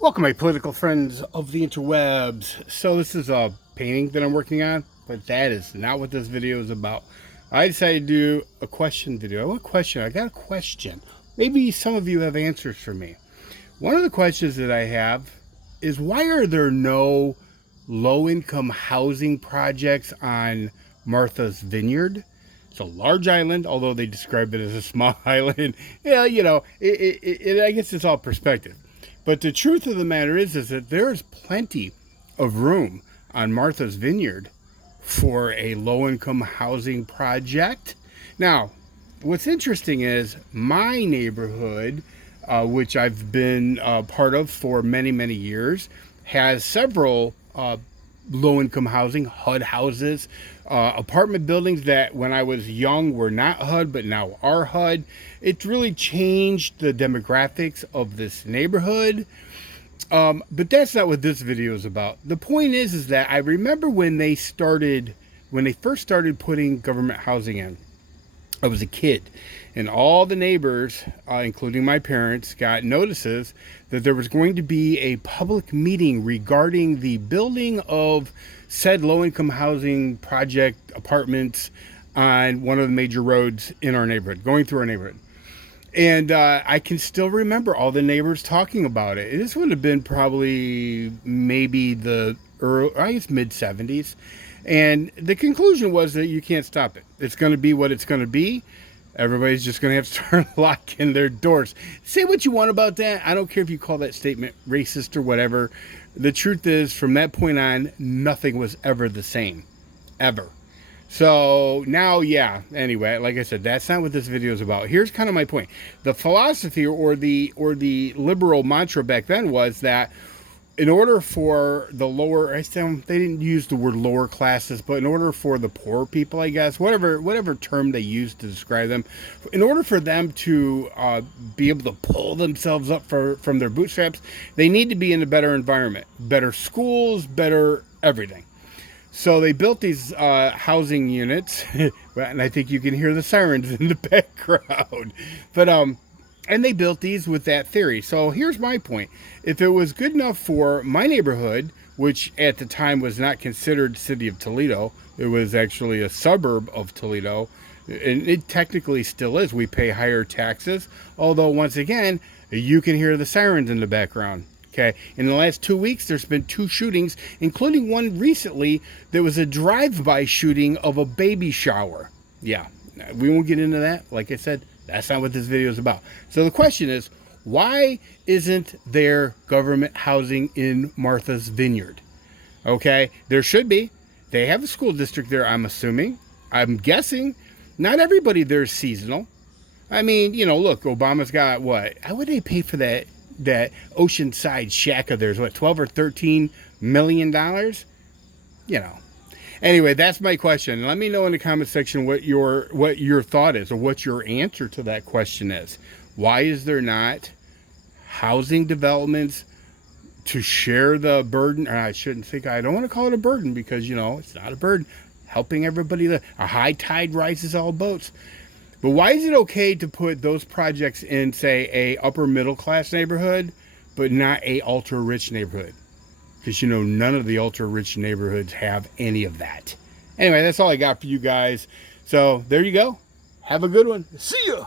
Welcome, my political friends of the interwebs. So this is a painting that I'm working on, but that is not what this video is about. I decided to do a question video. What question? I got a question. Maybe some of you have answers for me. One of the questions that I have is, why are there no low-income housing projects on Martha's Vineyard? It's a large island, although they describe it as a small island. Yeah, I guess it's all perspective. But the truth of the matter is that there's plenty of room on Martha's Vineyard for a low-income housing project. Now, what's interesting is my neighborhood, which I've been part of for many, many years, has several low-income housing, HUD houses, apartment buildings that when I was young were not HUD, but now are HUD. It's really changed the demographics of this neighborhood. But that's not what this video is about. The point is that I remember when they first started putting government housing in. I was a kid, and all the neighbors, including my parents, got notices that there was going to be a public meeting regarding the building of said low-income housing project apartments on one of the major roads in our neighborhood, going through our neighborhood. And I can still remember all the neighbors talking about it. This would have been probably maybe the mid-70s. And the conclusion was that you can't stop it. It's going to be what it's going to be. Everybody's just going to have to start locking their doors. Say what you want about that. I don't care if you call that statement racist or whatever. The truth is, from that point on, nothing was ever the same. Ever. So now, yeah, anyway, like I said, that's not what this video is about. Here's kind of my point. The philosophy or the liberal mantra back then was that in order for the lower, they didn't use the word lower classes, but in order for the poor people, I guess, whatever term they used to describe them, in order for them to be able to pull themselves up from their bootstraps, they need to be in a better environment, better schools, better everything. So they built these housing units, and I think you can hear the sirens in the background. But and they built these with that theory. So here's my point. If it was good enough for my neighborhood, which at the time was not considered city of Toledo, it was actually a suburb of Toledo, and it technically still is. We pay higher taxes, although once again, you can hear the sirens in the background. Okay, in the last 2 weeks, there's been 2 shootings, including one recently that was a drive-by shooting of a baby shower. Yeah, we won't get into that. Like I said, that's not what this video is about. So the question is, why isn't there government housing in Martha's Vineyard? Okay, there should be. They have a school district there, I'm assuming. I'm guessing. Not everybody there is seasonal. I mean, look, Obama's got what? How would they pay for that oceanside shack of theirs? What, 12 or 13 million dollars? Anyway, that's my question. Let me know in the comment section what your thought is, or what your answer to that question is. Why is there not housing developments to share the burden? Or I don't want to call it a burden, because it's not a burden. Helping everybody live. A high tide rises all boats. But why is it okay to put those projects in, say, a upper middle class neighborhood, but not a ultra rich neighborhood? Because none of the ultra rich neighborhoods have any of that. Anyway, that's all I got for you guys. So there you go. Have a good one. See ya.